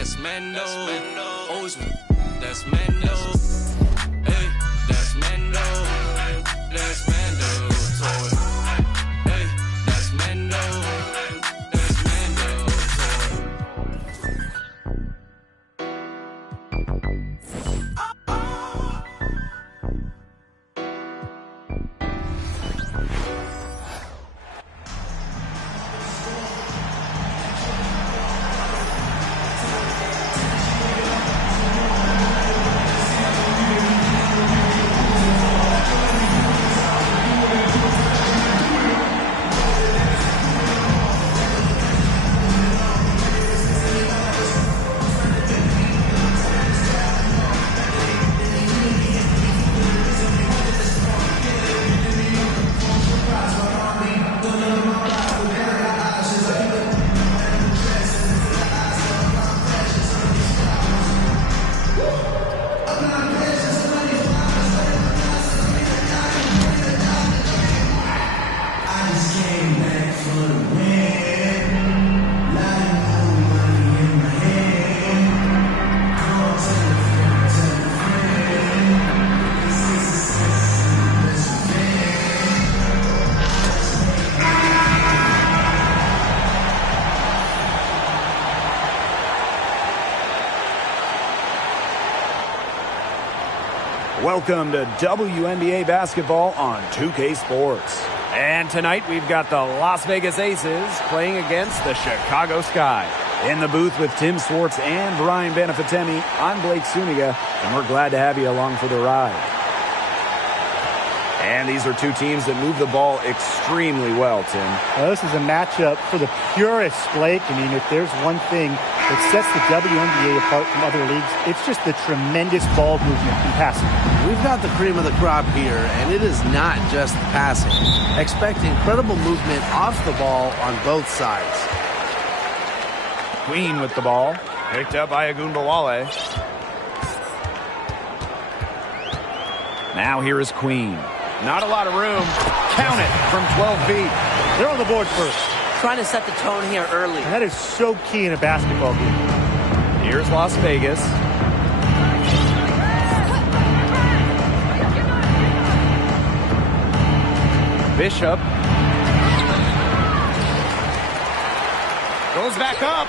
That's Mendo. Always that's Mendo. Hey, that's Mendo. That's Mendo. Toy. Hey, that's Mendo. That's Mendo. Welcome to WNBA basketball on 2K Sports. And tonight we've got the Las Vegas Aces playing against the Chicago Sky. In the booth with Tim Swartz and Brian Benefitemi, I'm Blake Suniga, and we're glad to have you along for the ride. And these are two teams that move the ball extremely well, Tim. Well, this is a matchup for the purists, Blake. I mean, if there's one thing that sets the WNBA apart from other leagues, it's just the tremendous ball movement and passing. We've got the cream of the crop here, and it is not just the passing. Expect incredible movement off the ball on both sides. Queen with the ball, picked up by Agunbawale. Now here is Queen. Not a lot of room. Count it from 12 feet. They're on the board first. Trying to set the tone here early. And that is so key in a basketball game. Here's Las Vegas. Bishop. Goes back up.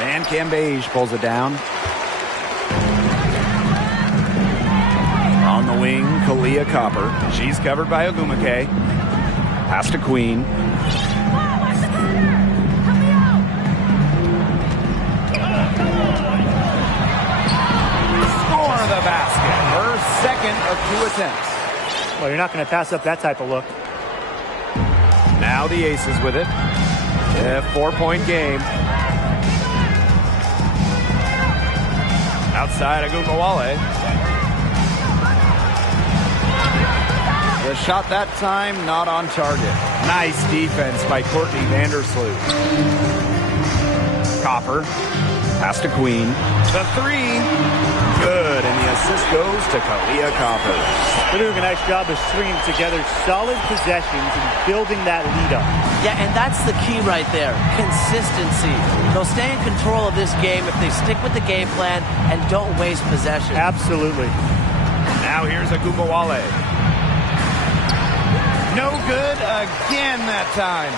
And Candance pulls it down. On the wing, Kalia Copper. She's covered by Ogumake. Pass to Queen. Score the basket. Her second of 2 attempts. Well, you're not going to pass up that type of look. Now the Aces with it. A 4-point game. Outside Agunbawale. The shot that time, not on target. Nice defense by Courtney Vandersloot. Copper, pass to Queen. The three, good, and the assist goes to Kalia Copper. They're doing a nice job of stringing together solid possessions and building that lead up. Yeah, and that's the key right there, consistency. They'll stay in control of this game if they stick with the game plan and don't waste possession. Absolutely. Now here's Agunbawale. No good again that time.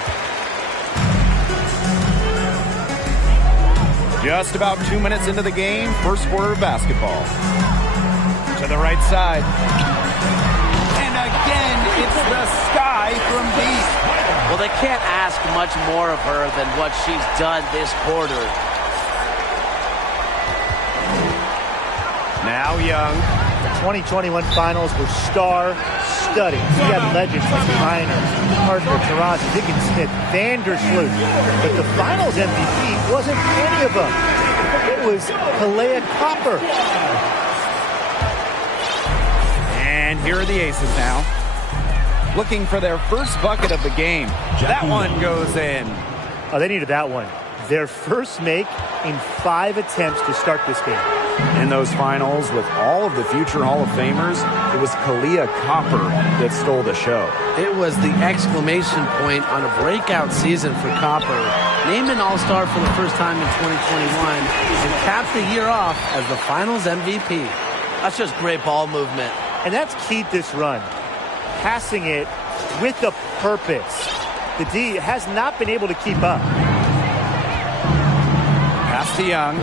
Just about 2 minutes into the game, first quarter of basketball. To the right side. And again, it's the Sky from deep. Well, they can't ask much more of her than what she's done this quarter. Now Young. The 2021 finals were star-studded. We had legends like Reiner, Parker, Taraz, Dickens Smith, Vandersloot. But the finals MVP wasn't any of them. It was Kalia Copper. And here are the Aces now. Looking for their first bucket of the game. That one goes in. Oh, they needed that one. Their first make in 5 attempts to start this game. In those finals, with all of the future Hall of Famers, it was Kalia Copper that stole the show. It was the exclamation point on a breakout season for Copper. Named an All-Star for the first time in 2021 and capped the year off as the Finals MVP. That's just great ball movement. And that's keyed this run. Passing it with a purpose. The D has not been able to keep up. Pass to Young.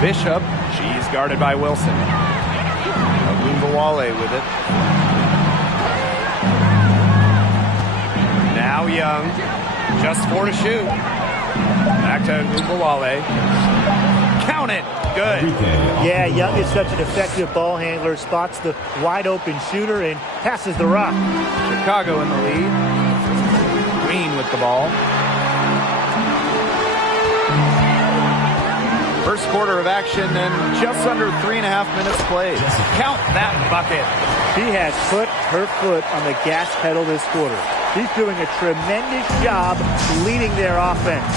Bishop, she's guarded by Wilson. Ogunbowale with it. Now Young, just 4 to shoot. Back to Ogunbowale. Count it, good. Yeah, Young is such an effective ball handler, spots the wide open shooter and passes the rock. Chicago in the lead. Green with the ball. First quarter of action and just under 3.5 minutes played. Count that bucket. She has put her foot on the gas pedal this quarter. She's doing a tremendous job leading their offense.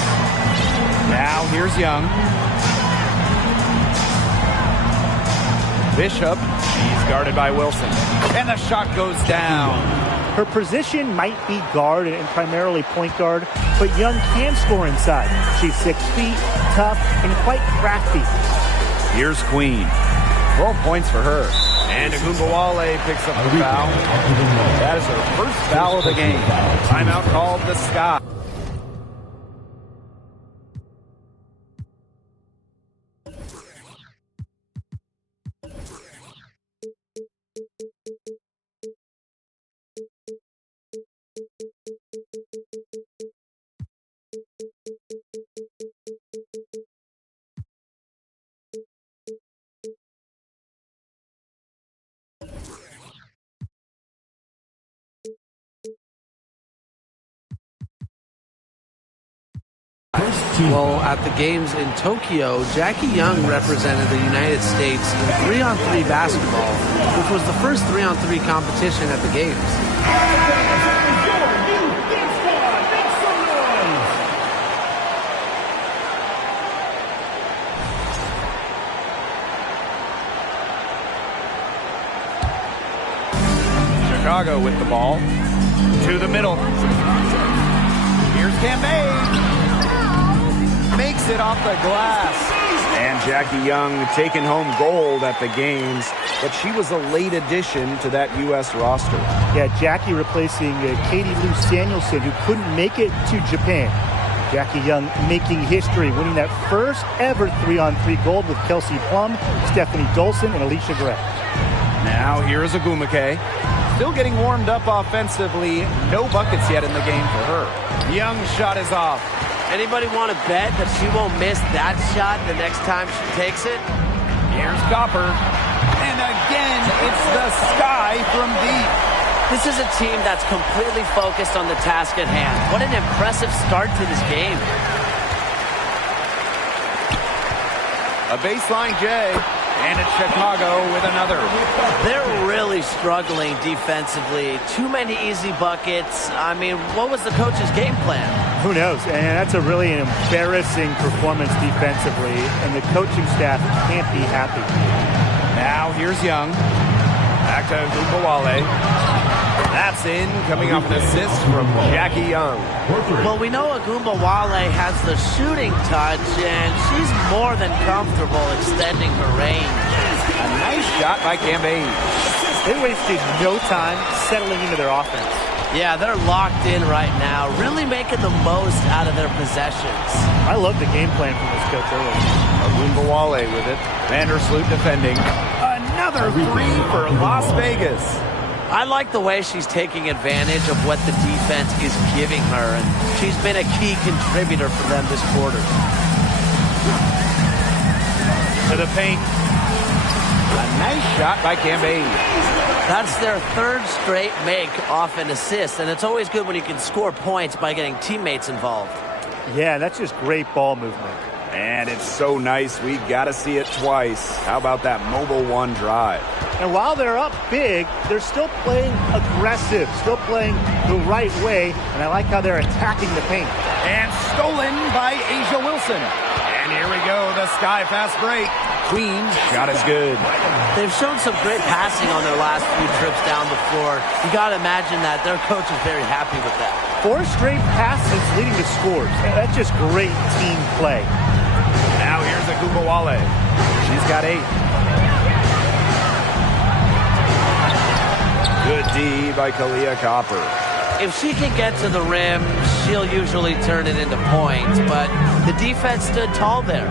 Now here's Young. Bishop, she's guarded by Wilson. And the shot goes down. Her position might be guard and primarily point guard, but Young can score inside. She's 6 feet, tough, and quite crafty. Here's Queen. 12 points for her. And Ogunbowale picks up the foul. That is her first foul of the game. Timeout called the Sky. Well, at the games in Tokyo, Jackie Young represented the United States in 3-on-3 basketball, which was the first 3-on-3 competition at the games. Chicago with the ball. To the middle. Here's Candace. Makes it off the glass. And Jackie Young taking home gold at the games, but she was a late addition to that U.S. roster. Yeah, Jackie replacing Katie Lou Samuelson, who couldn't make it to Japan. Jackie Young making history, winning that first ever 3-on-3 gold with Kelsey Plum, Stephanie Dolson, and Alicia Gray. Now here's Agumake. Still getting warmed up offensively. No buckets yet in the game for her. Young's shot is off. Anybody want to bet that she won't miss that shot the next time she takes it? Here's Copper. And again, it's the Sky from deep. This is a team that's completely focused on the task at hand. What an impressive start to this game. A baseline J. And it's Chicago with another. They're really struggling defensively. Too many easy buckets. I mean, what was the coach's game plan? Who knows? And that's a really embarrassing performance defensively, and the coaching staff can't be happy. Now here's Young. Back to Ogunbowale. That's in, coming off an assist from Jackie Young. Well, we know Ogunbowale has the shooting touch, and she's more than comfortable extending her range. A nice shot by Candace. They wasted no time settling into their offense. Yeah, they're locked in right now, really making the most out of their possessions. I love the game plan from this coach early. Ogunbowale with it. Vandersloot defending. Another three for Las Vegas. I like the way she's taking advantage of what the defense is giving her, and she's been a key contributor for them this quarter. To the paint. A nice shot by Candace. That's their third straight make off an assist, and it's always good when you can score points by getting teammates involved. Yeah, that's just great ball movement. And it's so nice, we got to see it twice. How about that mobile one drive? And while they're up big, they're still playing aggressive, still playing the right way, and I like how they're attacking the paint. And stolen by Asia Wilson. And here we go, the Sky fast break. Queen shot is good. They've shown some great passing on their last few trips down the floor. You got to imagine that their coach is very happy with that. 4 straight passes leading to scores. That's just great team play. Now here's Akumbawale. She's got 8. Good D by Kalia Copper. If she can get to the rim, she'll usually turn it into points, but the defense stood tall there.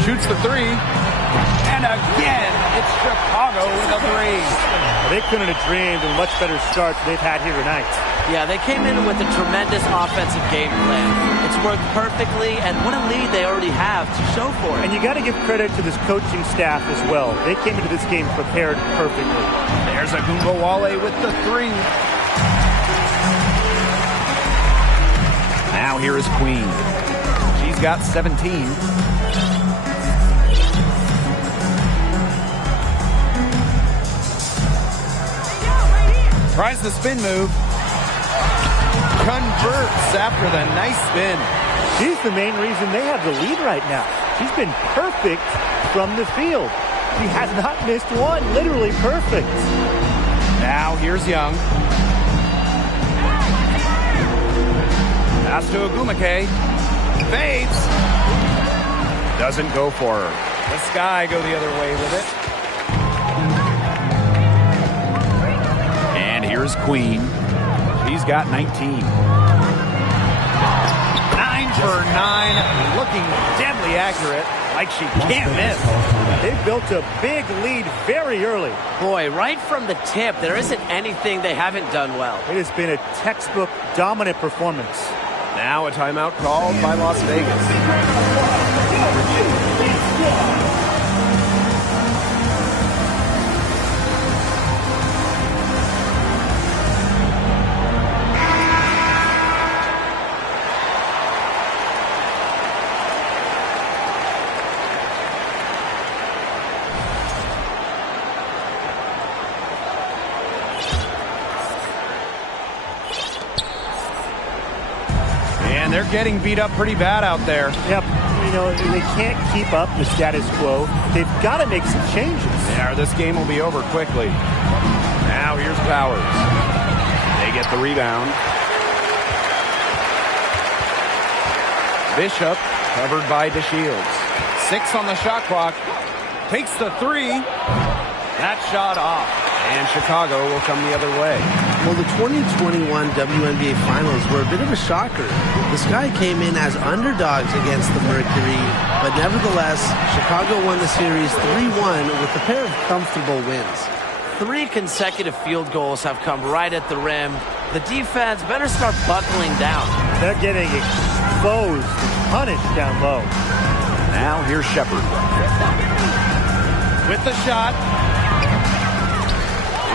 Shoots the 3. And again, it's Chicago with a 3. They couldn't have dreamed of a much better start than they've had here tonight. Yeah, they came in with a tremendous offensive game plan. It's worked perfectly, and what a lead they already have to show for it. And you got to give credit to this coaching staff as well. They came into this game prepared perfectly. There's Akumbawale with the 3. Now here is Queen. She's got 17. Tries the spin move. Converts after the nice spin. She's the main reason they have the lead right now. She's been perfect from the field. She has not missed one. Literally perfect. Now here's Young. Pass to Agumake. Fades. Doesn't go for her. The Sky go the other way with it. And here's Queen. She's got 19. 9 for 9. Looking deadly accurate. Like she can't miss. They've built a big lead very early. Boy, right from the tip, there isn't anything they haven't done well. It has been a textbook dominant performance. Now a timeout called by Las Vegas. And they're getting beat up pretty bad out there. Yep. You know, they can't keep up the status quo. They've got to make some changes. Yeah, this game will be over quickly. Now here's Powers. They get the rebound. Bishop covered by DeShields. 6 on the shot clock. Takes the 3. That shot off. And Chicago will come the other way. Well, the 2021 WNBA Finals were a bit of a shocker. The Sky came in as underdogs against the Mercury, but nevertheless, Chicago won the series 3-1 with a pair of comfortable wins. 3 consecutive field goals have come right at the rim. The defense better start buckling down. They're getting exposed, punished down low. Now here's Shepard. With the shot.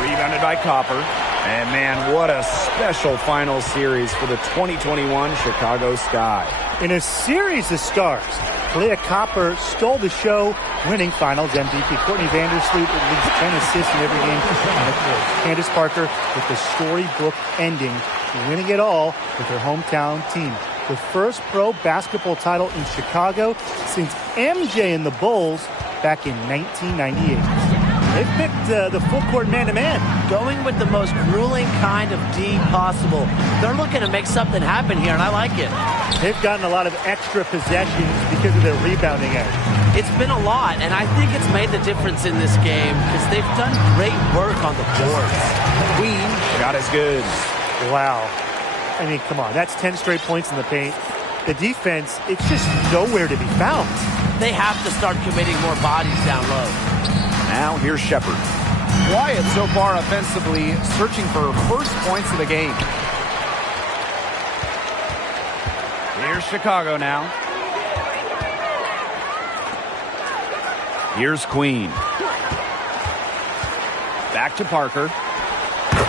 Rebounded by Copper. And man, what a special final series for the 2021 Chicago Sky. In a series of stars, Kalia Copper stole the show, winning Finals MVP. Courtney Vandersloot leads 10 assists in every game on the court. Candace Parker with the storybook ending, winning it all with her hometown team. The first pro basketball title in Chicago since MJ and the Bulls back in 1998. They've picked the full court man-to-man. Going with the most grueling kind of D possible. They're looking to make something happen here, and I like it. They've gotten a lot of extra possessions because of their rebounding edge. It's been a lot, and I think it's made the difference in this game because they've done great work on the boards. Queen shot is good. Wow. I mean, come on. That's 10 straight points in the paint. The defense, it's just nowhere to be found. They have to start committing more bodies down low. Now here's Shepard. Quiet so far offensively, searching for first points of the game. Here's Chicago now. Here's Queen. Back to Parker.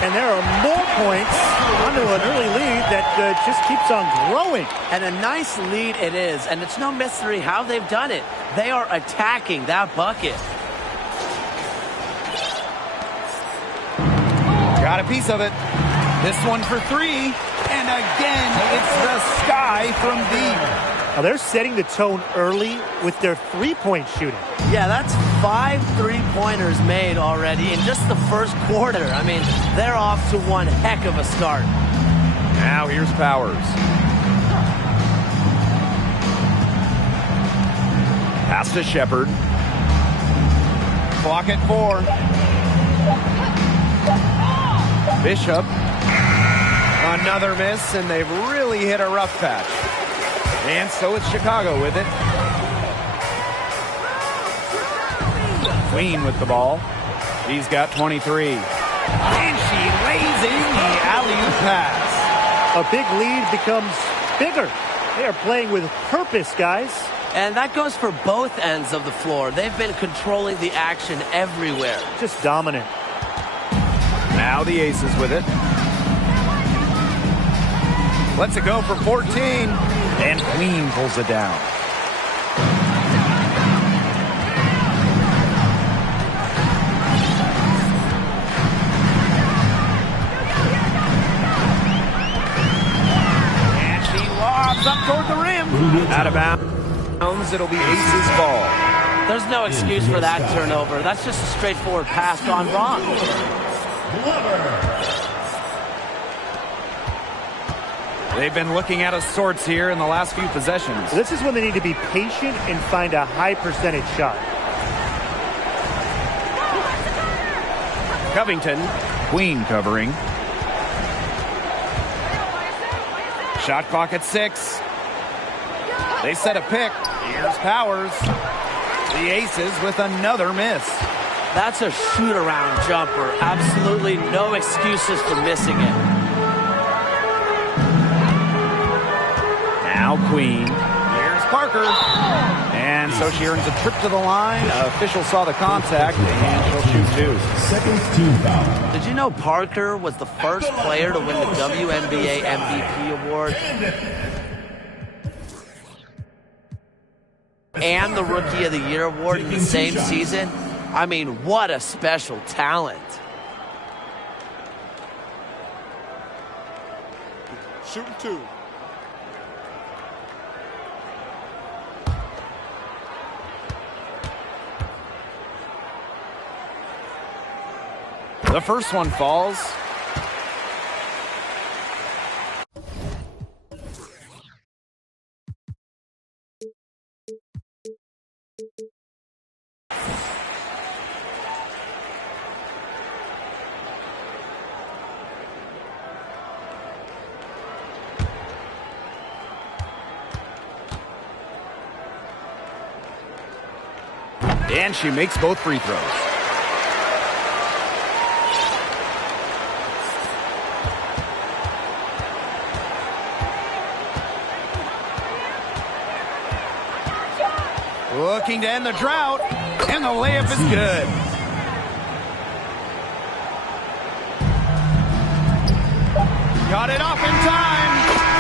And there are more points onto an early lead that just keeps on growing. And a nice lead it is, and it's no mystery how they've done it. They are attacking that bucket. Got a piece of it. This one for 3. And again, it's the Sky from deep. Now they're setting the tone early with their three-point shooting. Yeah, that's 5 3-pointers made already in just the first quarter. I mean, they're off to one heck of a start. Now here's Powers. Pass to Shepard. Clock at 4. Bishop. Another miss, and they've really hit a rough patch. And so it's Chicago with it. Queen with the ball. He's got 23. And she lays in the alley-oop pass. A big lead becomes bigger. They are playing with purpose, guys. And that goes for both ends of the floor. They've been controlling the action everywhere. Just dominant. Now the Aces with it. Lets it go for 14. And Queen pulls it down. And she lobs up toward the rim. Out of bounds, it'll be Aces ball. There's no excuse for that turnover. That's just a straightforward pass gone wrong. They've been looking out of sorts here in the last few possessions. This is when they need to be patient and find a high percentage shot. Covington, Queen covering. Shot clock at 6. They set a pick. Here's Powers. The Aces with another miss. That's a shoot-around jumper. Absolutely no excuses for missing it. Now Queen. Here's Parker. And so she earns a trip to the line. Official saw the contact, and she'll shoot 2. Second team foul. Did you know Parker was the first player to win the WNBA MVP award? And the Rookie of the Year award in the same season? I mean, what a special talent. Shooting 2. The first one falls. And she makes both free throws. Looking to end the drought, and the layup is good. Got it off in time.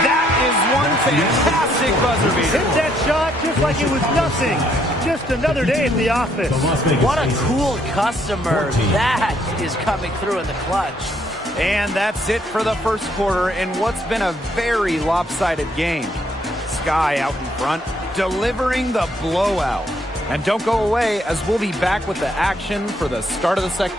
That is one fantastic buzzer beater. Hit that shot just like it was nothing. Just another day at the office. What a cool customer. That is coming through in the clutch. And that's it for the first quarter in what's been a very lopsided game. Sky out in front, delivering the blowout. And don't go away, as we'll be back with the action for the start of the second.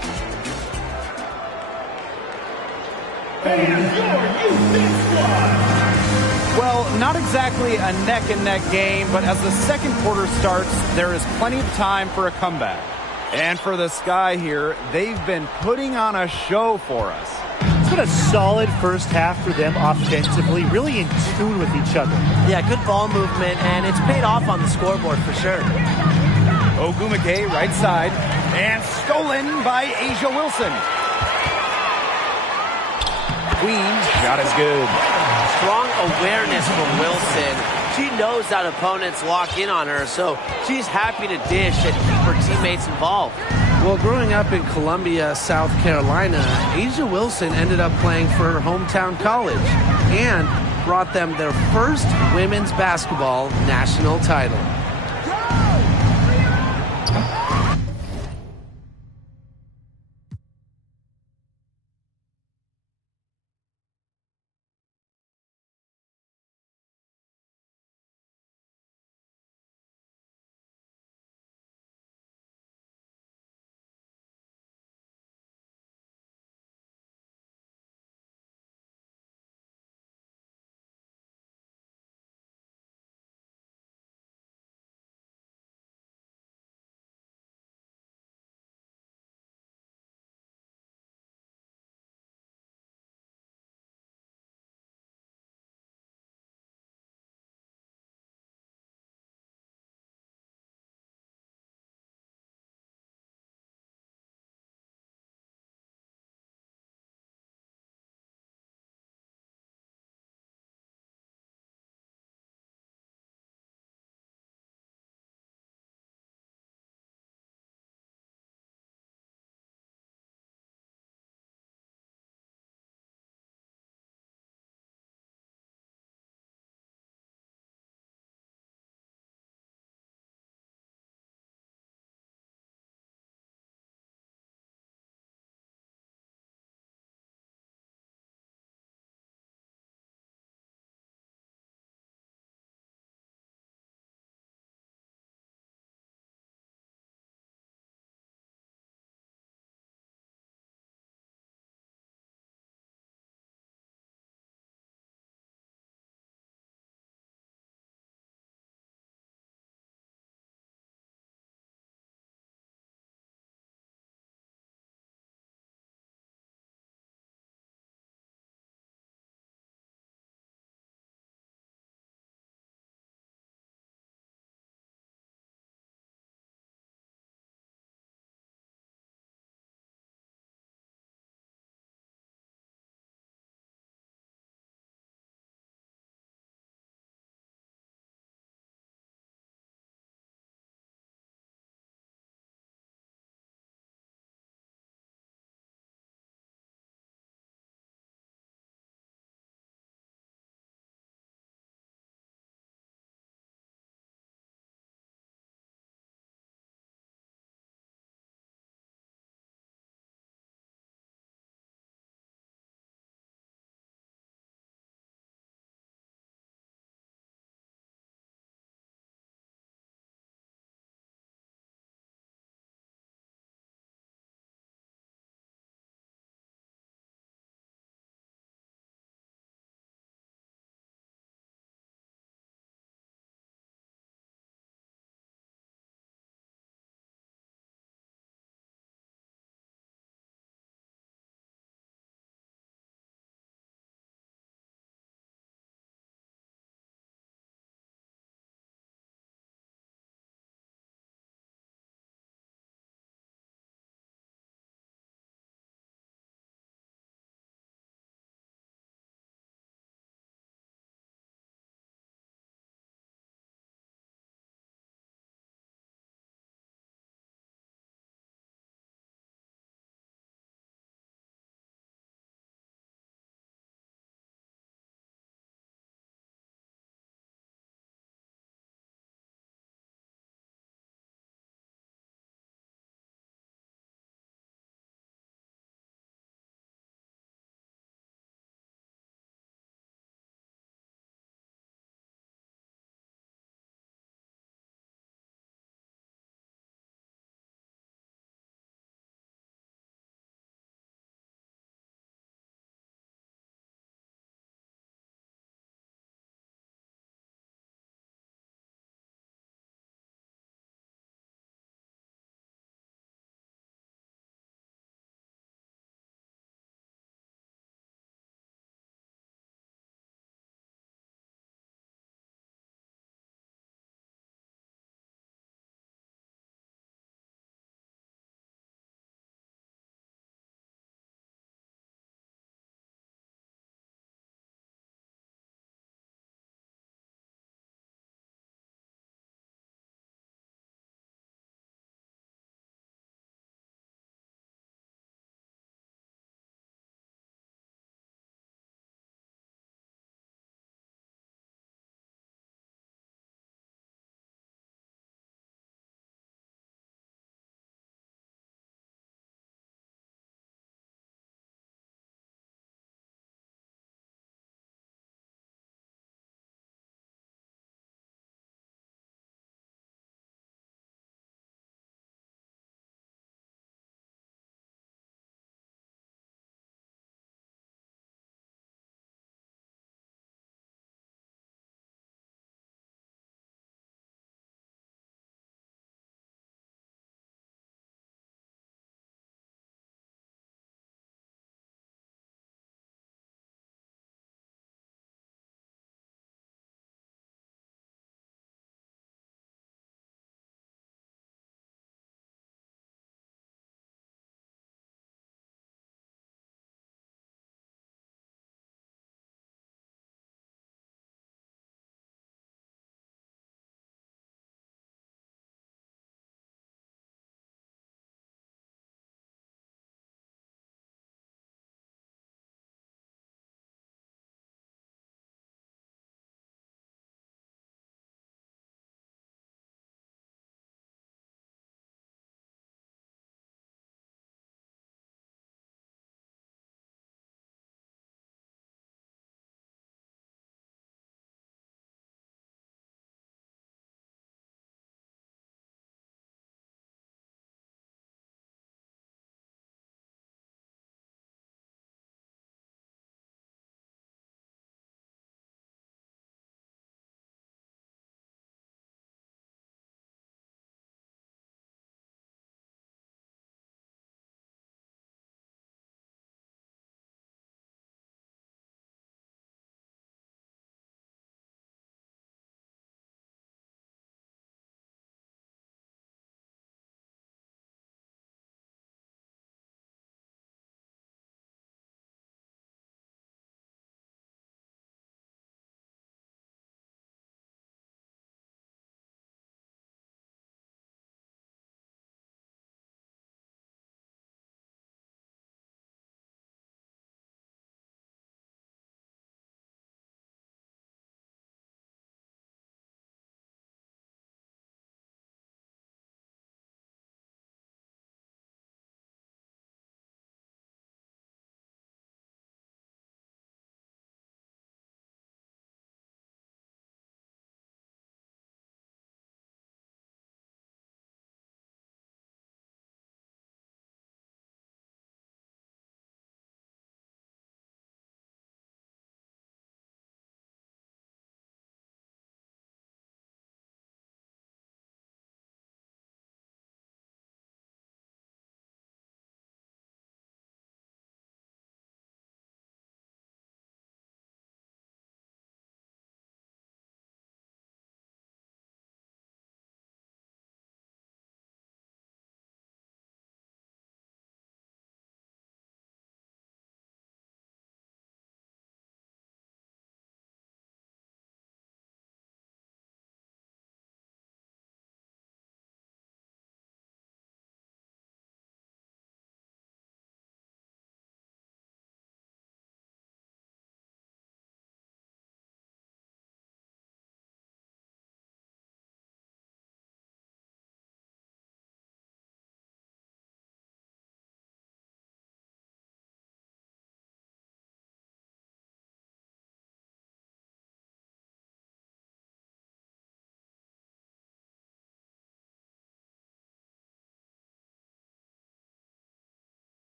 Well, not exactly a neck-and-neck game, but as the second quarter starts, there is plenty of time for a comeback. And for the Sky here, they've been putting on a show for us. It's been a solid first half for them offensively, really in tune with each other. Yeah, good ball movement, and it's paid off on the scoreboard for sure. Ogumake, right side, and stolen by Asia Wilson. Queen, shot is good. Strong awareness from Wilson. She knows that opponents lock in on her, so she's happy to dish and keep her teammates involved. Well, growing up in Columbia, South Carolina, Asia Wilson ended up playing for her hometown college and brought them their first women's basketball national title.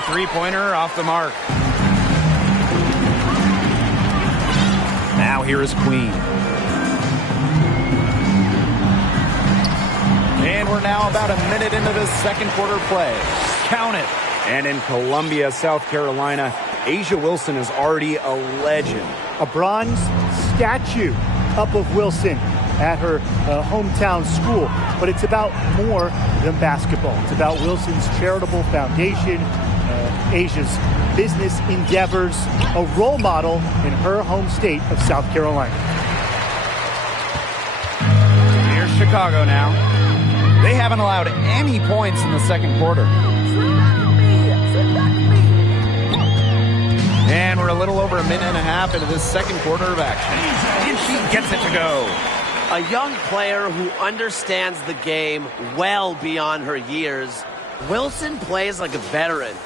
The three-pointer off the mark. Now here is Queen. And we're now about a minute into the second quarter play. Count it. And in Columbia, South Carolina, A'ja Wilson is already a legend. A bronze statue up of Wilson at her hometown school. But it's about more than basketball. It's about Wilson's charitable foundation, A'ja's business endeavors, a role model in her home state of South Carolina. Here's Chicago now. They haven't allowed any points in the second quarter. And we're a little over a minute and a half into this second quarter of action. And she gets it to go. A young player who understands the game well beyond her years. Wilson plays like a veteran.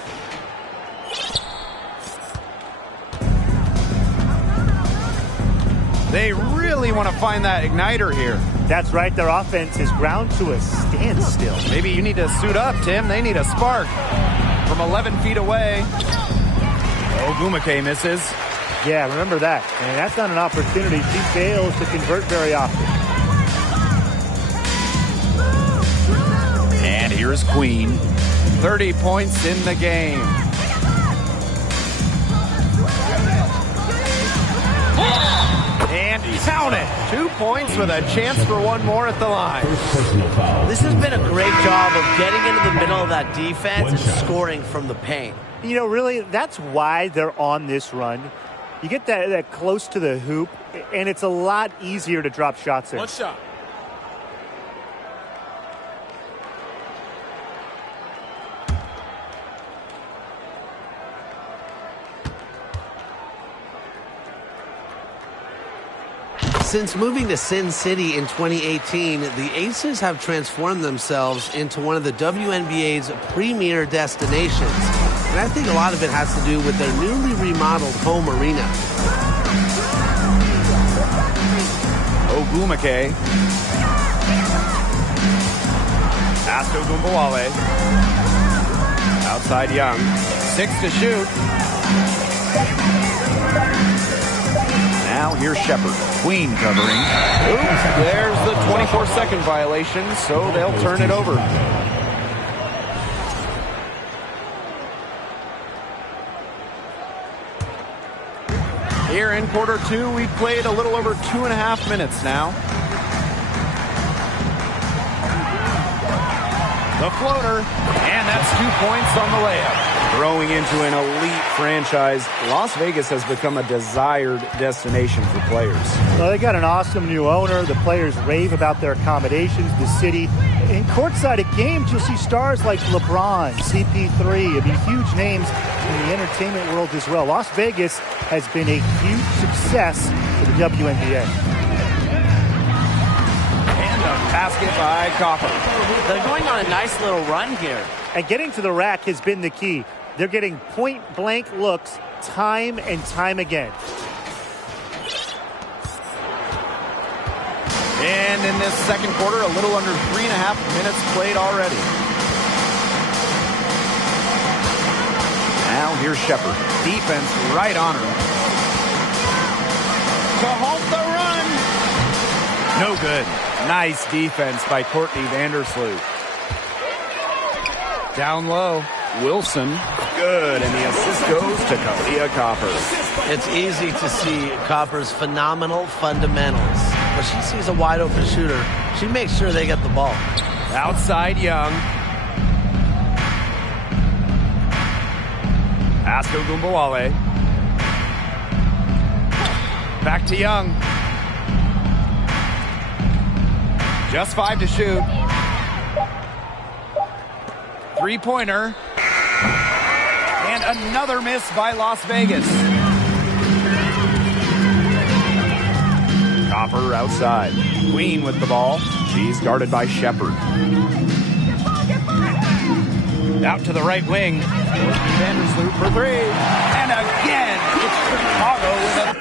They really want to find that igniter here. That's right. Their offense is ground to a standstill. Maybe you need to suit up, Tim. They need a spark. From 11 feet away. Ogumake misses. Yeah, remember that. And that's not an opportunity. She fails to convert very often. And here's Queen. 30 points in the game. And count it. 2 points with a chance for one more at the line. This has been a great job of getting into the middle of that defense and scoring from the paint. You know, really, that's why they're on this run. You get that close to the hoop, and it's a lot easier to drop shots there. One shot. Since moving to Sin City in 2018, the Aces have transformed themselves into one of the WNBA's premier destinations. And I think a lot of it has to do with their newly remodeled home arena. Ogumake. Pass to Ogunbowale. Outside Young. 6 to shoot. Now here's Shepard. Queen covering. Oops, there's the 24-second violation, so they'll turn it over. Here in quarter two, we've played a little over 2.5 minutes now. The floater, and that's 2 points on the layup. Growing into an elite franchise, Las Vegas has become a desired destination for players. Well, they got an awesome new owner. The players rave about their accommodations, the city. In courtside at games, you'll see stars like LeBron, CP3. I mean, huge names in the entertainment world as well. Las Vegas has been a huge success for the WNBA. And a basket by Copper. They're going on a nice little run here. And getting to the rack has been the key. They're getting point-blank looks time and time again. And in this second quarter, a little under 3.5 minutes played already. Now here's Shepard. Defense right on her. To halt the run. No good. Nice defense by Courtney Vandersloot. Down low. Wilson. Good. And the assist goes to Kalia Copper. It's easy to see Copper's phenomenal fundamentals. When she sees a wide open shooter, she makes sure they get the ball. Outside Young. Pass to Ogunbowale. Back to Young. Just 5 to shoot. Three-pointer. And another miss by Las Vegas. Copper outside. Queen with the ball. She's guarded by Shepard. Out to the right wing. Vandersloot for three. And again, it's Chicago with a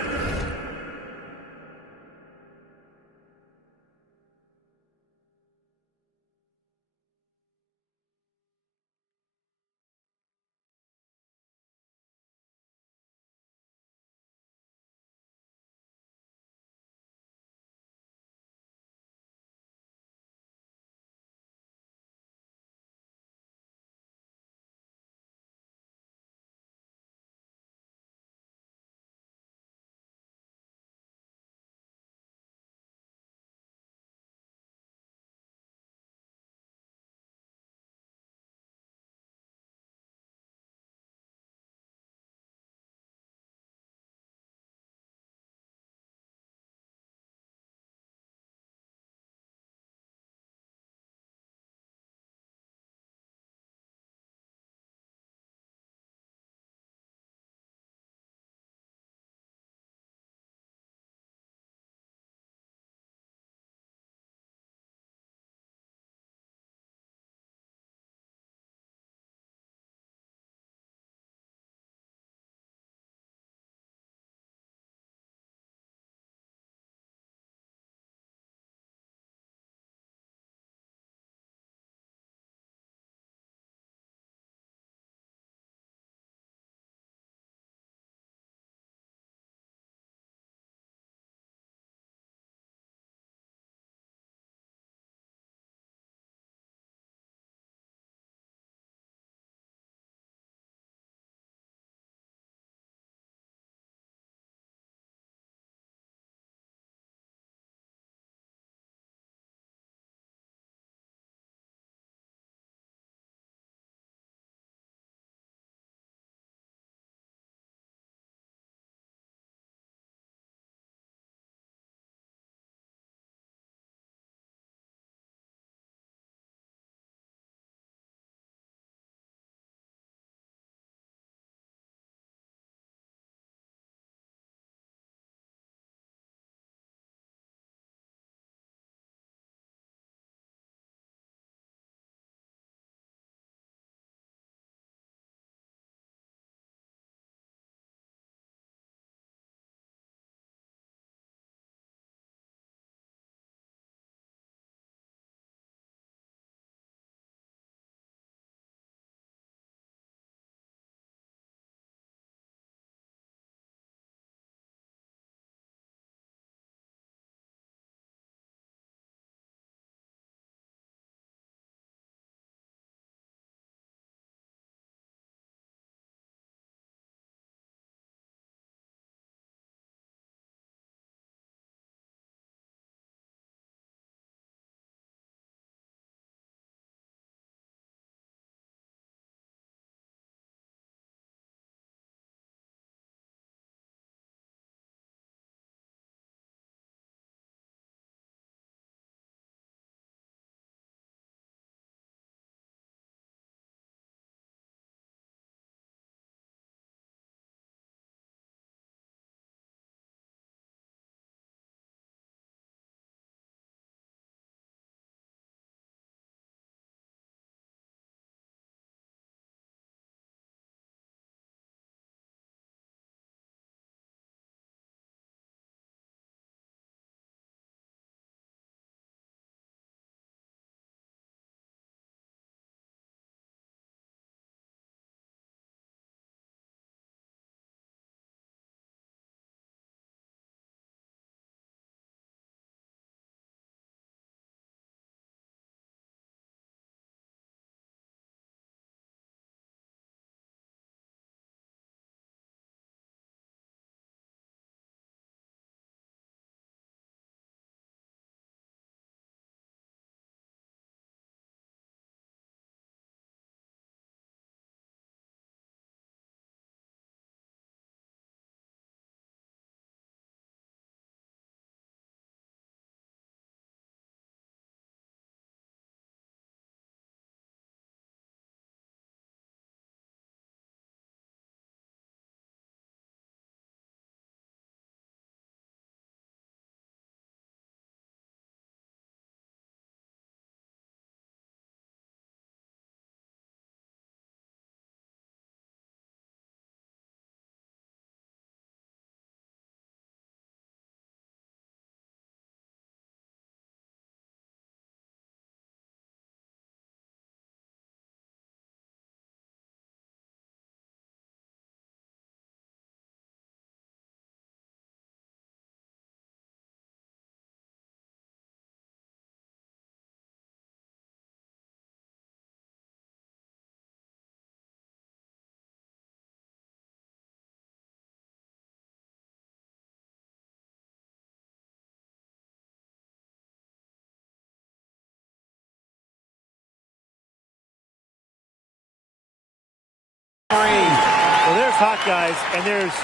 hot, guys, and there's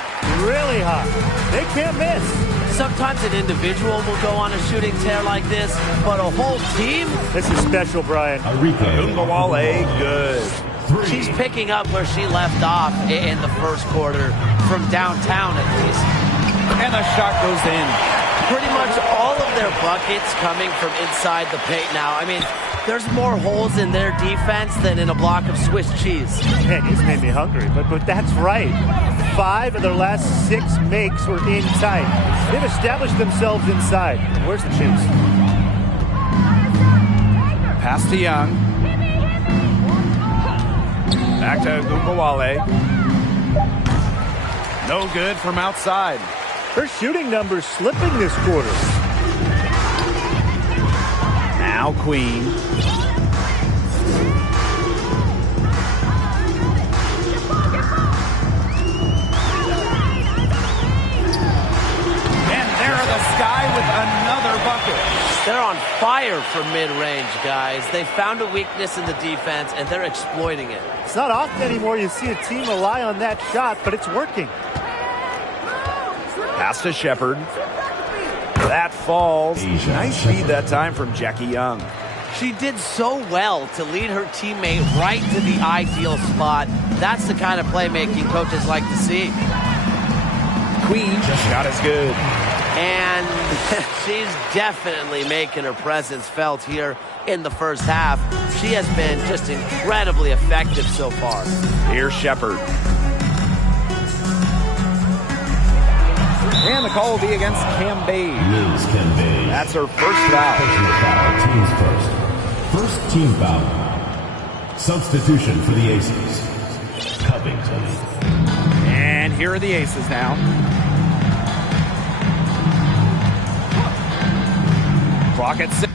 really hot. They can't miss. Sometimes an individual will go on a shooting tear like this, but a whole team? This is special, Brian. WNBA, good. She's picking up where she left off in the first quarter, from downtown at least. And the shot goes in. Pretty much all of their buckets coming from inside the paint now. I mean, there's more holes in their defense than in a block of Swiss cheese. Man, he's made me hungry, but that's right. 5 of their last 6 makes were inside. They've established themselves inside. Where's the juice? Pass to Young. Back to Gumbawale. No good from outside. Her shooting numbers slipping this quarter. Now Queen. And there are the Sky with another bucket. They're on fire from mid-range, guys. They found a weakness in the defense, and they're exploiting it. It's not often anymore you see a team rely on that shot, but it's working. Pass to Shepard. That falls. Nice feed that time from Jackie Young. She did so well to lead her teammate right to the ideal spot. That's the kind of playmaking coaches like to see. Queen, shot is good. And she's definitely making her presence felt here in the first half. She has been just incredibly effective so far. Here's Shepard. And the call will be against Candace. That's her first foul. Personal foul, team's first. First team foul. Substitution for the Aces. Covington. And here are the Aces now. Clock at 6.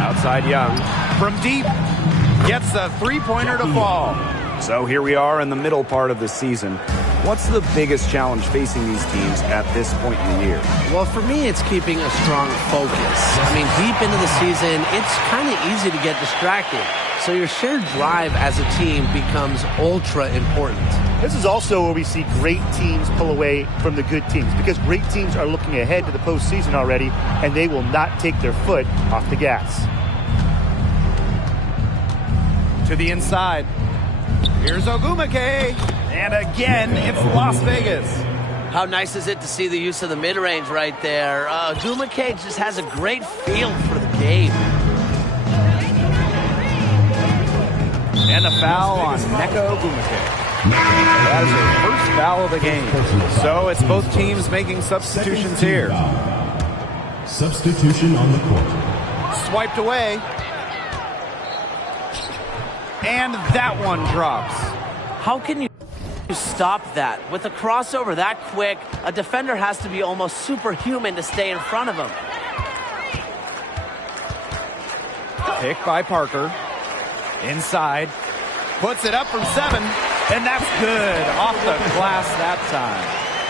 Outside Young. From deep. Gets the three-pointer to fall. So here we are in the middle part of the season. What's the biggest challenge facing these teams at this point in the year? Well, for me, it's keeping a strong focus. I mean, deep into the season, it's kind of easy to get distracted. So your shared drive as a team becomes ultra important. This is also where we see great teams pull away from the good teams, because great teams are looking ahead to the postseason already, and they will not take their foot off the gas. To the inside. Here's Ogumake. And again, it's Las Vegas. How nice is it to see the use of the mid-range right there? Ogumake just has a great feel for the game. And the foul on Neko Ogumake. That is her first foul of the game. So it's both teams making substitutions here. Substitution on the court. Swiped away. And that one drops. How can you stop that? With a crossover that quick, a defender has to be almost superhuman to stay in front of him. Picked by Parker. Inside. Puts it up from 7. And that's good. Off the glass that time.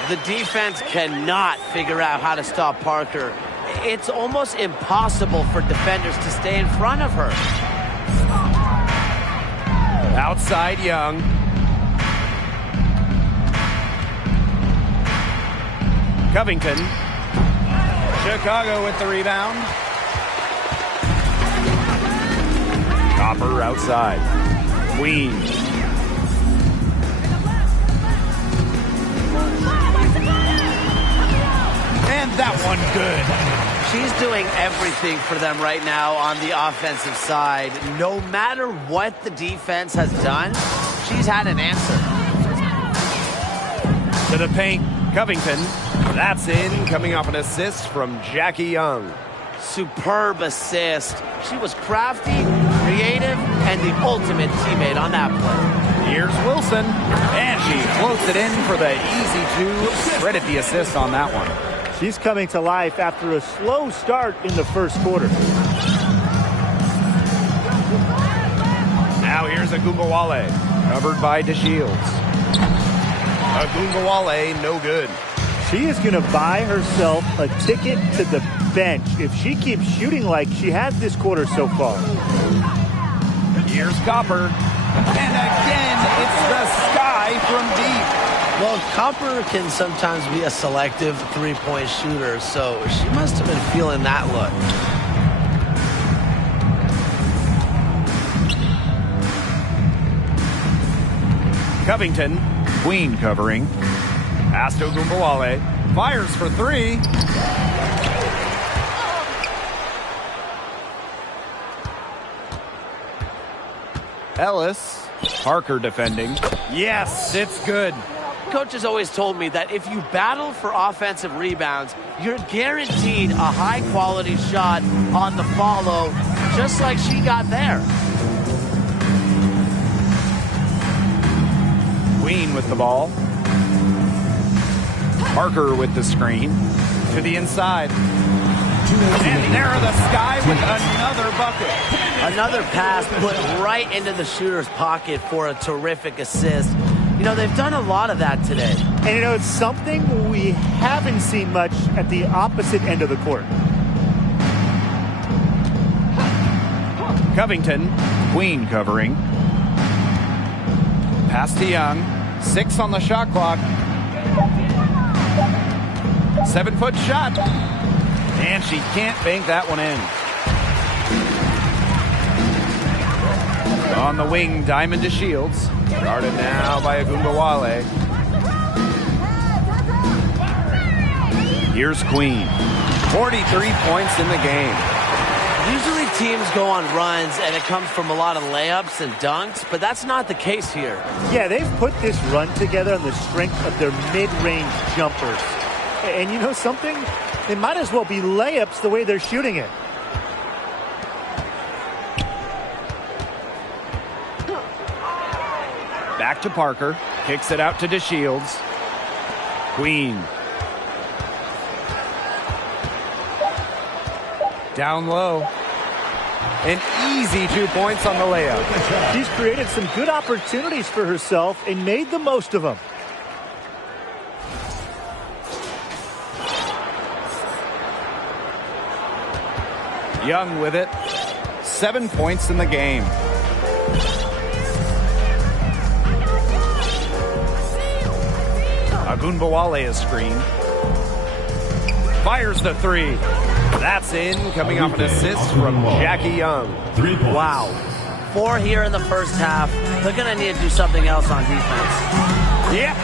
The defense cannot figure out how to stop Parker. It's almost impossible for defenders to stay in front of her. Outside Young. Covington. Chicago with the rebound. Copper outside. Queen. And that one good. She's doing everything for them right now on the offensive side. No matter what the defense has done, she's had an answer. To the paint, Covington. That's in, coming off an assist from Jackie Young. Superb assist. She was crafty, creative, and the ultimate teammate on that play. Here's Wilson, and she floats it in for the easy two. Credit the assist on that one. She's coming to life after a slow start in the first quarter. Now here's Agungawale, covered by DeShields. Agungawale, no good. She is going to buy herself a ticket to the bench if she keeps shooting like she has this quarter so far. Here's Copper, and again, it's the sky from deep. Well, Copper can sometimes be a selective three-point shooter, so she must have been feeling that look. Covington, Queen covering. Pass to Agungawale. Fires for three. Ellis. Parker defending. Yes, it's good. Coach has always told me that if you battle for offensive rebounds, you're guaranteed a high-quality shot on the follow, just like she got there. Queen with the ball. Parker with the screen. To the inside. And there are the Sky with another bucket. Another pass put right into the shooter's pocket for a terrific assist. You know, they've done a lot of that today. And you know, it's something we haven't seen much at the opposite end of the court. Covington, Queen covering. Pass to Young. 6 on the shot clock. 7-foot shot. And she can't bank that one in. On the wing, Diamond DeShields. Guarded now by Agungawale. Here's Queen. 43 points in the game. Usually teams go on runs and it comes from a lot of layups and dunks, but that's not the case here. Yeah, they've put this run together on the strength of their mid-range jumpers. And you know something? They might as well be layups the way they're shooting it. Back to Parker. Kicks it out to DeShields. Queen. Down low. An easy 2 points on the layup. She's created some good opportunities for herself and made the most of them. Young with it. 7 points in the game. Agungawale is screened. Fires the three. That's in, coming off an assist from Jackie Young. 3 points. Wow. 4 here in the first half. They're going to need to do something else on defense. Yep,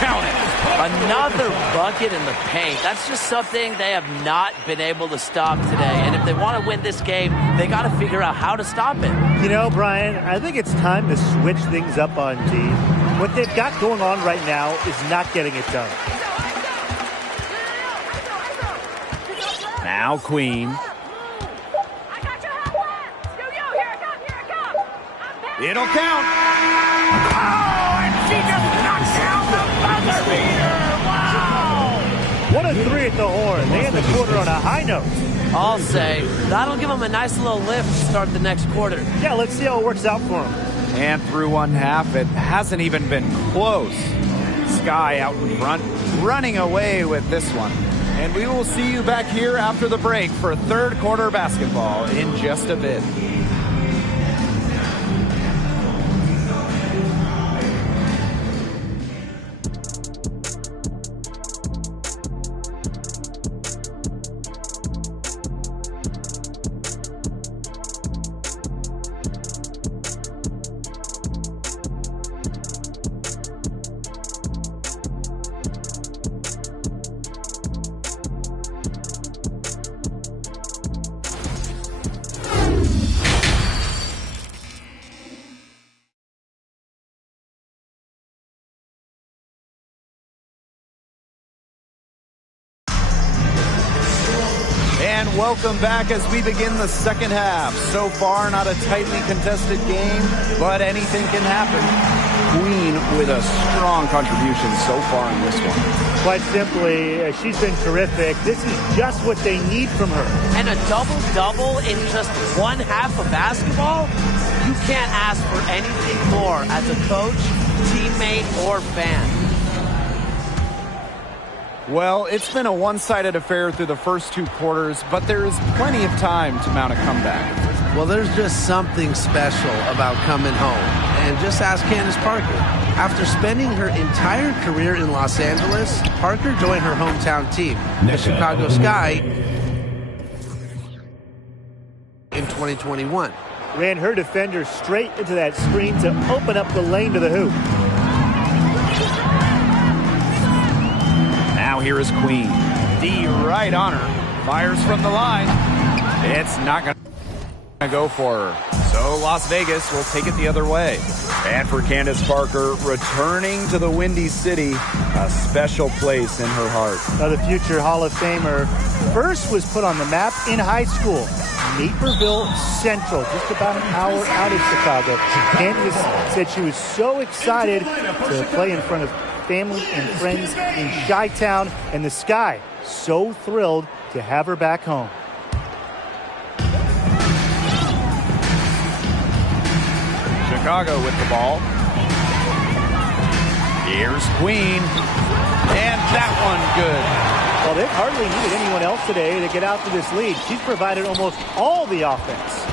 count it. Another bucket in the paint. That's just something they have not been able to stop today. And if they want to win this game, they got to figure out how to stop it. You know, Brian, I think it's time to switch things up on D. What they've got going on right now is not getting it done. Now Queen. It'll count. Oh, and she just knocked down the buzzer beater. Wow. What a three at the horn. They end the quarter on a high note. I'll say that'll give them a nice little lift to start the next quarter. Yeah, let's see how it works out for them. And through one half, it hasn't even been close. Sky out in front, running away with this one. And we will see you back here after the break for third quarter basketball in just a bit. And welcome back as we begin the second half. So far, not a tightly contested game, but anything can happen. Queen with a strong contribution so far in this one. Quite simply, she's been terrific. This is just what they need from her. And a double-double in just one half of basketball? You can't ask for anything more as a coach, teammate, or fan. Well, it's been a one-sided affair through the first two quarters, but there is plenty of time to mount a comeback. Well, there's just something special about coming home. And just ask Candace Parker. After spending her entire career in Los Angeles, Parker joined her hometown team, the Chicago Sky, in 2021. Ran her defender straight into that screen to open up the lane to the hoop. Now here is Queen. D right on her. Fires from the line. It's not going to go for her. So Las Vegas will take it the other way. And for Candace Parker, returning to the Windy City, a special place in her heart. Now the future Hall of Famer first was put on the map in high school. Naperville Central, just about an hour out of Chicago. Candace said she was so excited to play in front of family and friends in Chi-Town, and the Sky so thrilled to have her back home. Chicago with the ball. Here's Queen. And that one good. Well, they've hardly needed anyone else today to get out to this lead. She's provided almost all the offense.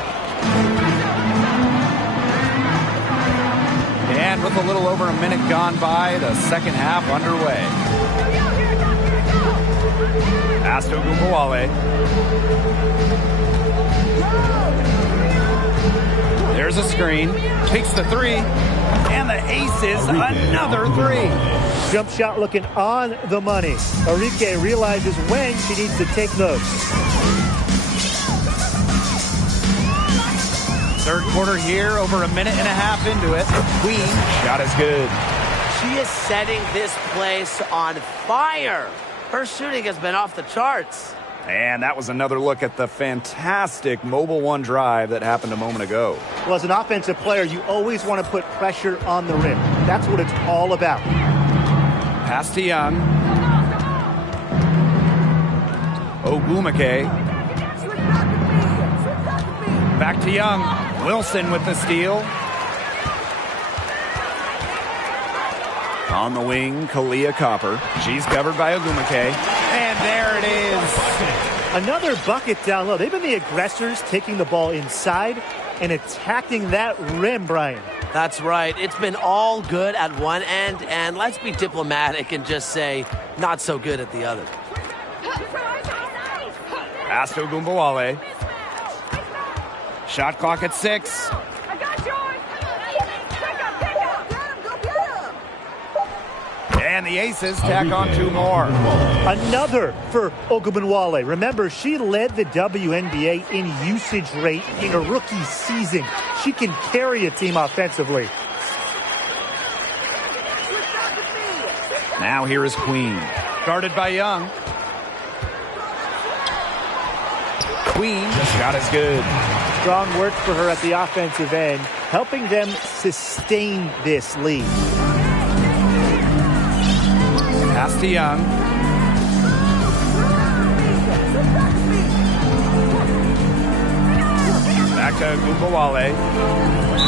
And with a little over a minute gone by, the second half underway. Pass to Ogunbowale. There's a screen. Takes the three. And the aces another three. Jump shot looking on the money. Arike realizes when she needs to take those. Third quarter here, over a minute and a half into it. Queen shot is good. She is setting this place on fire. Her shooting has been off the charts. And that was another look at the fantastic Mobile One drive that happened a moment ago. Well, as an offensive player, you always want to put pressure on the rim. That's what it's all about. Pass to Young. Ogumake. Back to Young. Wilson with the steal. On the wing, Kalia Copper. She's covered by Ogumake. And there it is. Another bucket down low. They've been the aggressors, taking the ball inside and attacking that rim, Brian. That's right. It's been all good at one end, and let's be diplomatic and just say not so good at the other. Pass to Ogunbowale. Shot clock at 6. And the Aces tack on two more. Another for Ogunbowale. Remember, she led the WNBA in usage rate in a rookie season. She can carry a team offensively. Now here is Queen. Guarded by Young. Queen, shot is good. Strong work for her at the offensive end, helping them sustain this lead. Pass to Young. Back to Ogunbowale.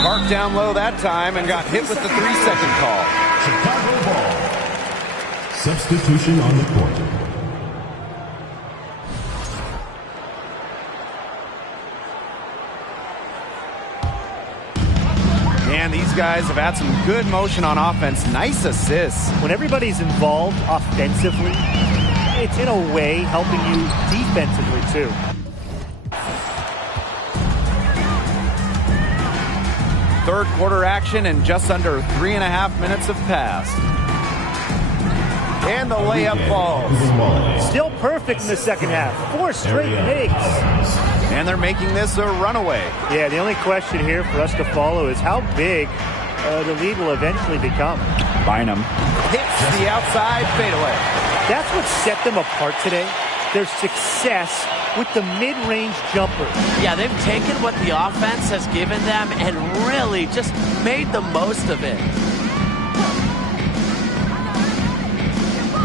Parked down low that time and got hit with the 3-second call. Chicago ball. Substitution on the court. And these guys have had some good motion on offense. Nice assists. When everybody's involved offensively, it's in a way helping you defensively too. Third quarter action and just under 3.5 minutes have passed. And the layup falls. Still perfect in the second half. 4 straight makes. And they're making this a runaway. Yeah, the only question here for us to follow is how big the lead will eventually become. Bynum hits the outside fadeaway. That's what set them apart today. their success with the mid-range jumper. Yeah, they've taken what the offense has given them and really just made the most of it.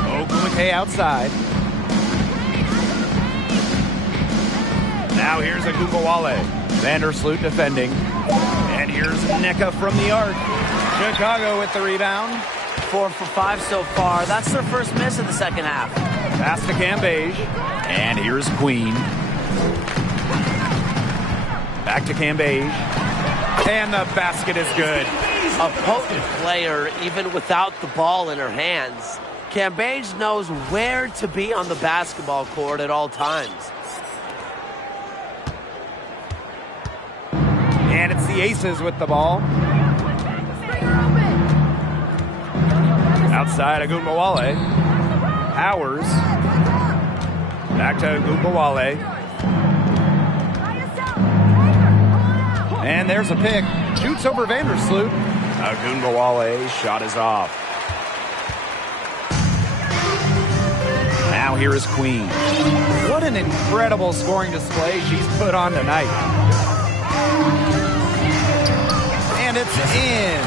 Ogunwuke outside. Now here's Agumbawale. Vandersloot defending. And here's Nneka from the arc. Chicago with the rebound. 4 for 5 so far. That's their first miss in the second half. Pass to Cambage. And here's Queen. Back to Cambage. And the basket is good. A potent player, even without the ball in her hands. Cambage knows where to be on the basketball court at all times. And it's the Aces with the ball. Outside Agumbawale. Powers. Back to Agumbawale. And there's a pick. Shoots over Vandersloot. Agumbawale shot is off. Now here is Queen. What an incredible scoring display she's put on tonight. And it's in.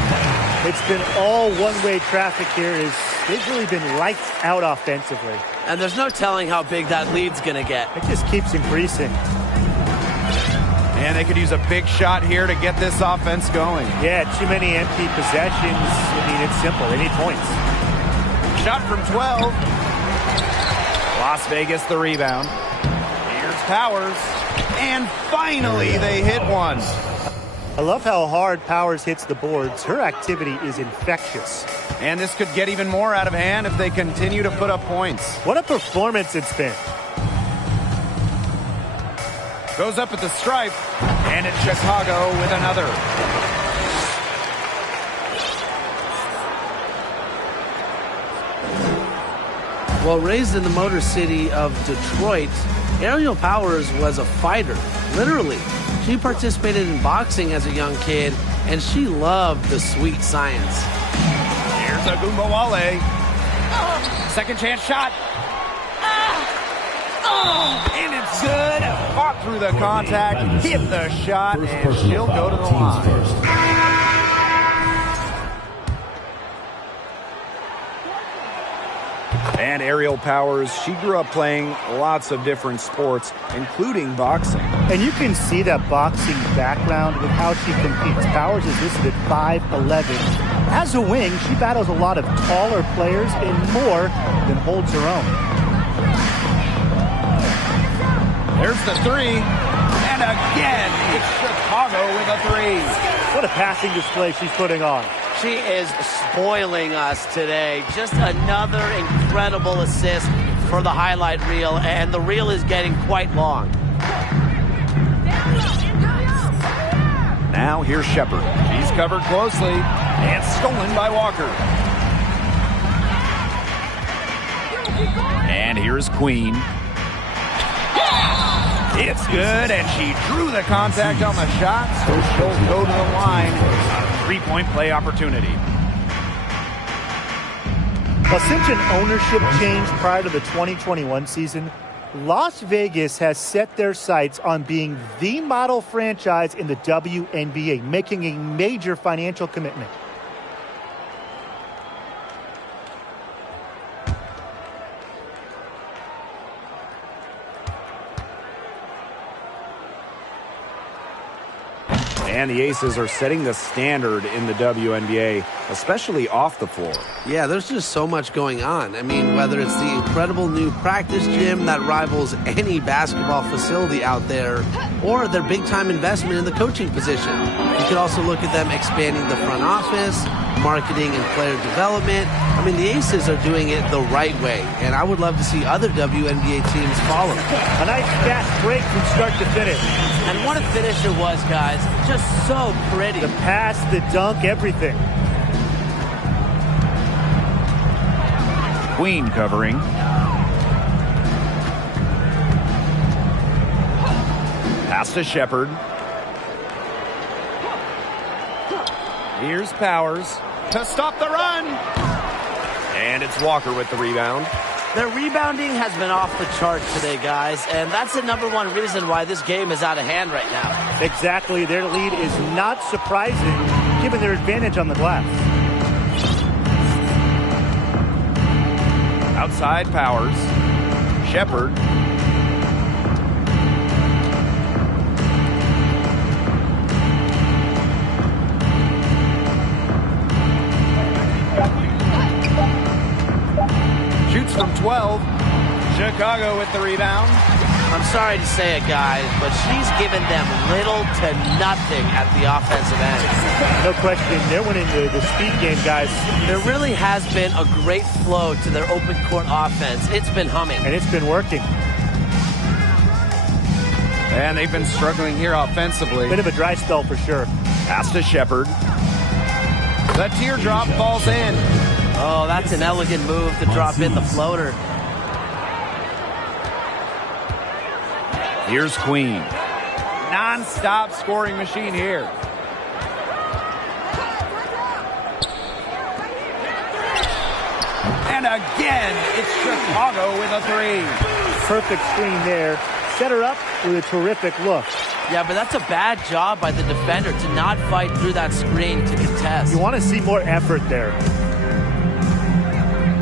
It's been all one-way traffic here. They've really been lights out offensively. And there's no telling how big that lead's going to get. It just keeps increasing. And they could use a big shot here to get this offense going. Yeah, too many empty possessions. I mean, it's simple. They need points. Shot from 12. Las Vegas the rebound. Here's Powers. And finally they hit one. I love how hard Powers hits the boards. Her activity is infectious. And this could get even more out of hand if they continue to put up points. What a performance it's been. Goes up at the stripe. And it's Chicago with another. Well, raised in the Motor City of Detroit, Aerial Powers was a fighter, literally. She participated in boxing as a young kid, and she loved the sweet science. Here's Agumbawale. Second chance shot. And it's good. Fought through the contact, hit the shot, and she'll go to the line. And Aerial Powers, she grew up playing lots of different sports, including boxing. And you can see that boxing background with how she competes. Powers is listed at 5'11". As a wing, she battles a lot of taller players and more than holds her own. There's the three. And again, it's Chicago with a three. What a passing display she's putting on. She is spoiling us today. Just another incredible assist for the highlight reel, and the reel is getting quite long. Now here's Shepard. She's covered closely and stolen by Walker. And here's Queen. It's good, and she drew the contact on the shot, so she'll go to the line. A three-point play opportunity. Well, since an ownership change prior to the 2021 season, Las Vegas has set their sights on being the model franchise in the WNBA, making a major financial commitment. And the Aces are setting the standard in the WNBA, especially off the floor. Yeah, there's just so much going on. I mean, whether it's the incredible new practice gym that rivals any basketball facility out there, or their big-time investment in the coaching position. You could also look at them expanding the front office, marketing and player development. I mean, the Aces are doing it the right way, and I would love to see other WNBA teams follow. A nice fast break from start to finish. And what a finish it was, guys. Just so pretty. The pass, the dunk, everything. Queen covering. Pass to Shepard. Here's Powers to stop the run. And it's Walker with the rebound. Their rebounding has been off the chart today, guys, and that's the #1 reason why this game is out of hand right now. Exactly. Their lead is not surprising, given their advantage on the glass. Outside Powers. Shepard. Shoots from 12. Chicago with the rebound. I'm sorry to say it, guys, but she's given them little to nothing at the offensive end. No question. They're winning the speed game, guys. There really has been a great flow to their open court offense. It's been humming. And it's been working. And they've been struggling here offensively. Bit of a dry spell for sure. Pass to Shepard. The teardrop falls in. Oh, that's an elegant move to drop in the floater. Here's Queen. Non-stop scoring machine here. And again, it's Chicago with a 3. Perfect screen there. Set her up with a terrific look. Yeah, but that's a bad job by the defender to not fight through that screen to contest. You want to see more effort there.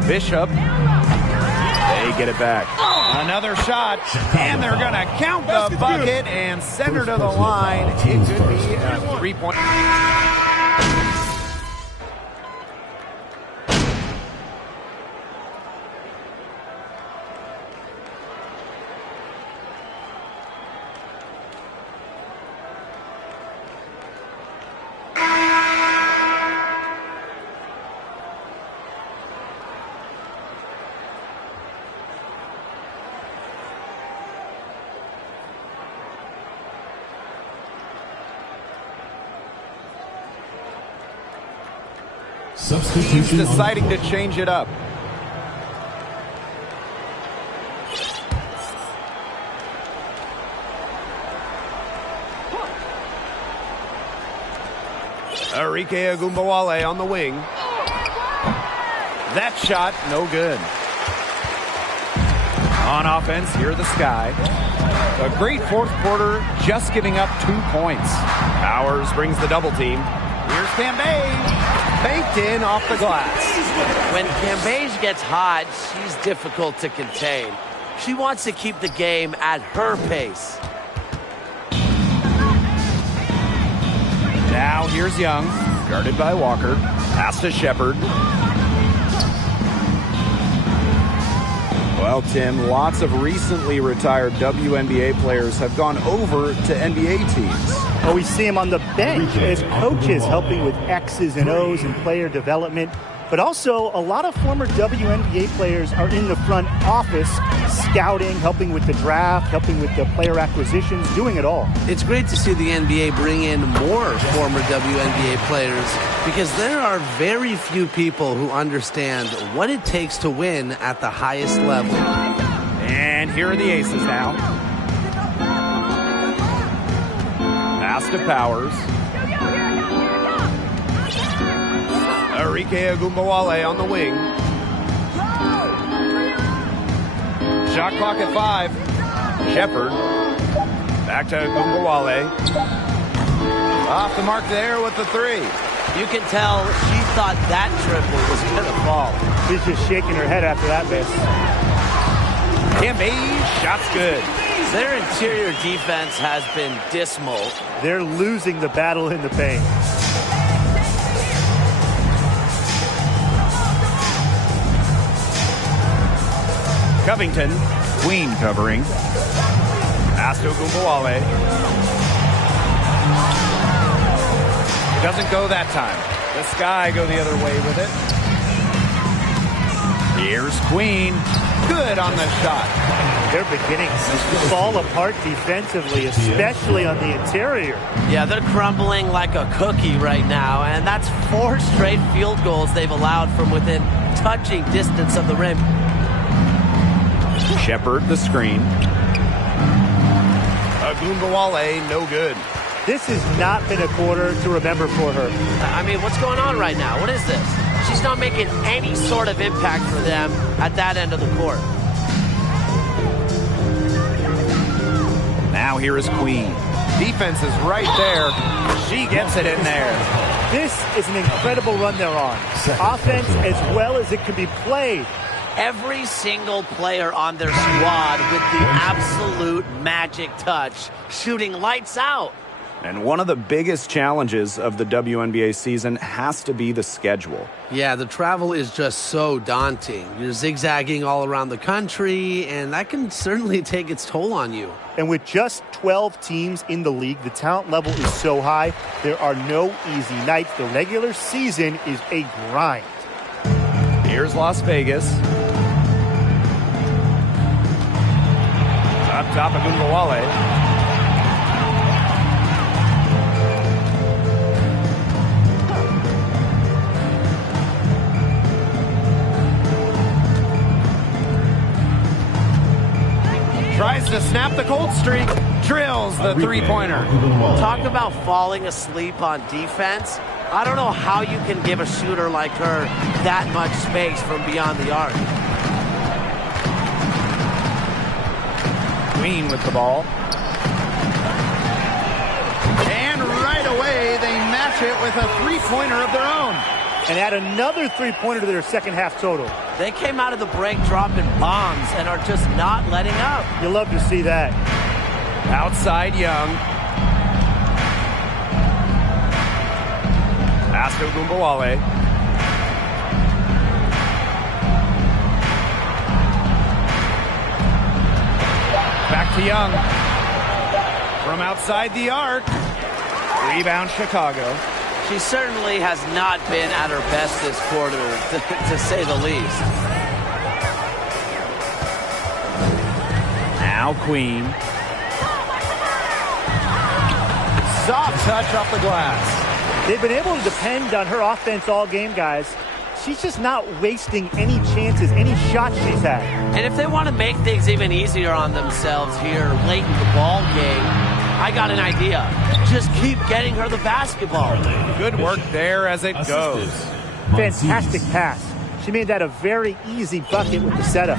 Bishop. They get it back. Another shot, and they're going to count the bucket and send her to the line. It could be a 3-point. He's deciding to change it up. Arike Agumbawale on the wing. That shot, no good. On offense, here are the Sky. A great fourth quarter, just giving up 2 points. Powers brings the double team. Here's Candance. Banked in off the glass. When Candace gets hot, she's difficult to contain. She wants to keep the game at her pace. Now here's Young, guarded by Walker. Pass to Shepard. Well, Tim, lots of recently retired WNBA players have gone over to NBA teams. Oh, we see him on the bench as coaches helping with X's and O's and player development. But also, a lot of former WNBA players are in the front office, scouting, helping with the draft, helping with the player acquisitions, doing it all. It's great to see the NBA bring in more former WNBA players because there are very few people who understand what it takes to win at the highest level. And here are the Aces now. Pass to Powers. Arike Agumbawale on the wing. Shot clock at 5. Shepard. Back to Agumbawale. Off the mark there with the 3. You can tell she thought that triple was going to fall. She's just shaking her head after that miss. Candace, shot's good. Their interior defense has been dismal. They're losing the battle in the paint. Covington, Queen covering. Pass to Agumbawale. Doesn't go that time. The Sky go the other way with it. Here's Queen. Good on the shot. They're beginning to fall apart defensively, especially on the interior. Yeah, they're crumbling like a cookie right now, and that's 4 straight field goals they've allowed from within touching distance of the rim. Shepard, the screen. Agumbawale, no good. This has not been a quarter to remember for her. I mean, what's going on right now? What is this? she's not making any sort of impact for them at that end of the court. Now here is Queen. Defense is right there. She gets it in there. This is an incredible run they're on. Offense as well as it can be played. Every single player on their squad with the absolute magic touch, shooting lights out. And one of the biggest challenges of the WNBA season has to be the schedule. Yeah, the travel is just so daunting. You're zigzagging all around the country, and that can certainly take its toll on you. And with just 12 teams in the league, the talent level is so high, there are no easy nights. The regular season is a grind. Here's Las Vegas. Up top of Gunbowale. Tries to snap the cold streak. Drills the three-pointer. Talk about falling asleep on defense. I don't know how you can give a shooter like her that much space from beyond the arc. Queen with the ball. And right away, they match it with a three-pointer of their own. And add another three-pointer to their second half total. They came out of the break dropping bombs and are just not letting up. You love to see that. Outside Young. Pass to Gunbowale. Back to Young. From outside the arc. Rebound Chicago. She certainly has not been at her best this quarter, to say the least. Now Queen. Soft touch off the glass. They've been able to depend on her offense all game, guys. She's just not wasting any chances, any shots she's had. And if they want to make things even easier on themselves here late in the ball game, I got an idea. Just keep getting her the basketball. Good work there as it goes. Fantastic pass. She made that a very easy bucket with the setup.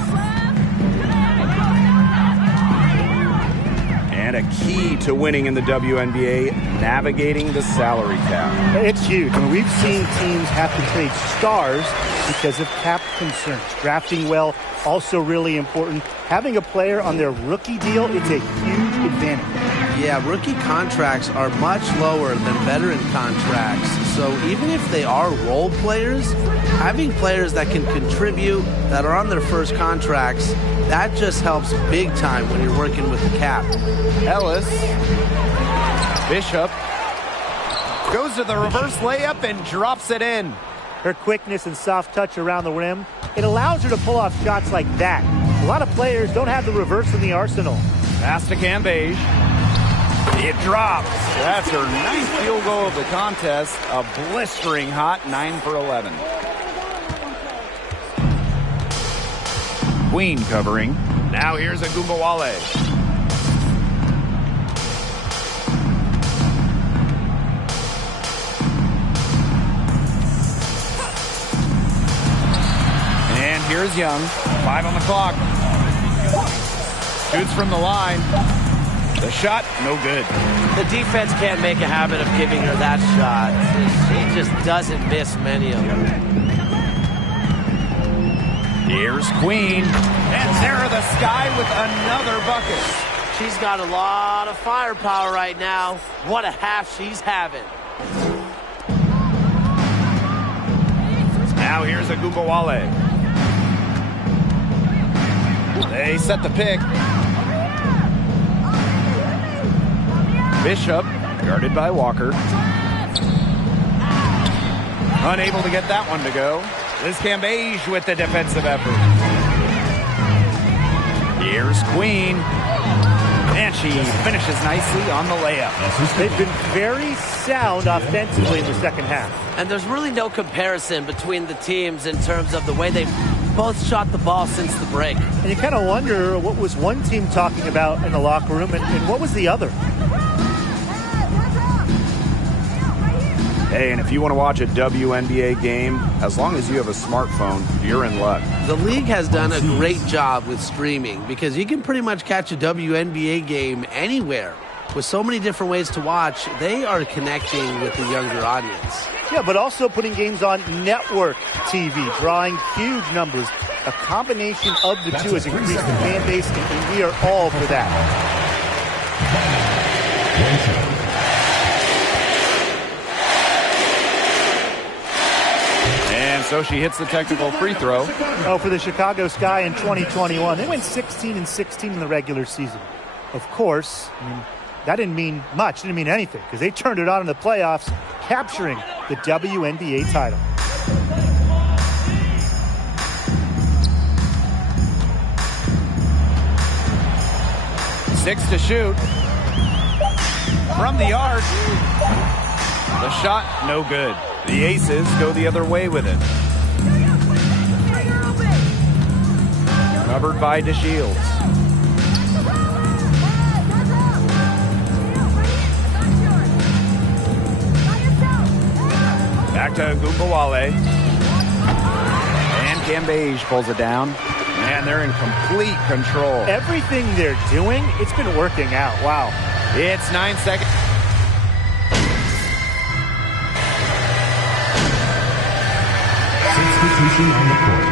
And a key to winning in the WNBA, navigating the salary cap. It's huge. I mean, we've seen teams have to trade stars because of cap concerns. Drafting well, also really important. Having a player on their rookie deal, it's a huge advantage. Yeah, rookie contracts are much lower than veteran contracts. So even if they are role players, having players that can contribute, that are on their first contracts, that just helps big time when you're working with the cap. Ellis. Bishop. Goes to the reverse layup and drops it in. Her quickness and soft touch around the rim, it allows her to pull off shots like that. A lot of players don't have the reverse in the arsenal. Pass to Candance. It drops. That's her ninth field goal of the contest. A blistering hot 9 for 11. Queen covering. Now here's a Gunbowale. And here's Young. 5 on the clock. Shoots from the line. The shot, no good. The defense can't make a habit of giving her that shot. She just doesn't miss many of them. Here's Queen. And Sarah the Sky with another bucket. She's got a lot of firepower right now. What a half she's having. Now here's a Gunbowale. They set the pick. Bishop, guarded by Walker. Unable to get that one to go. Liz Cambage with the defensive effort. Here's Queen. And she finishes nicely on the layup. They've been very sound offensively in the second half. And there's really no comparison between the teams in terms of the way they've both shot the ball since the break. And you kind of wonder what was one team talking about in the locker room and what was the other. Hey, and if you want to watch a WNBA game, as long as you have a smartphone, you're in luck. The league has done a great job with streaming because you can pretty much catch a WNBA game anywhere. With so many different ways to watch, they are connecting with the younger audience. Yeah, but also putting games on network TV, drawing huge numbers. A combination of the two has increased the fan base, and we are all for that. And so she hits the technical free throw. Oh, for the Chicago Sky in 2021. They went 16-16 in the regular season. Of course, that didn't mean much, didn't mean anything, because they turned it on in the playoffs, capturing the WNBA title. Six to shoot. From the arc. The shot, no good. The Aces go the other way with it. Covered by DeShields. Back to Gumbawale. And Candance pulls it down. And they're in complete control. Everything they're doing, it's been working out. Wow. It's 9 seconds. Substitution on the court.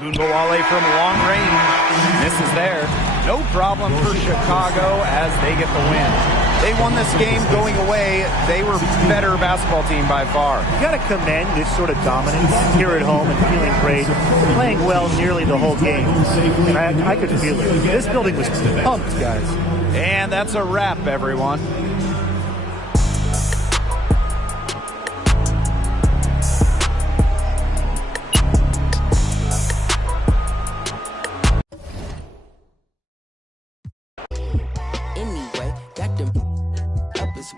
Gumbawale from long range. Misses there. No problem for Chicago as they get the win. They won this game going away. They were better basketball team by far. You got to commend this sort of dominance here at home and feeling great, playing well nearly the whole game. And I could feel it. This building was pumped, guys. And that's a wrap, everyone.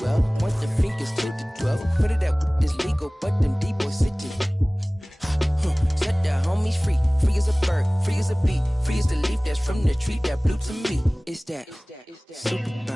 Well, point the fingers to the 12. Put it out, it's legal, but them deep boys sitting. Set the homies free, free as a bird, free as a bee, free as the leaf that's from the tree that blew to me. It's that super.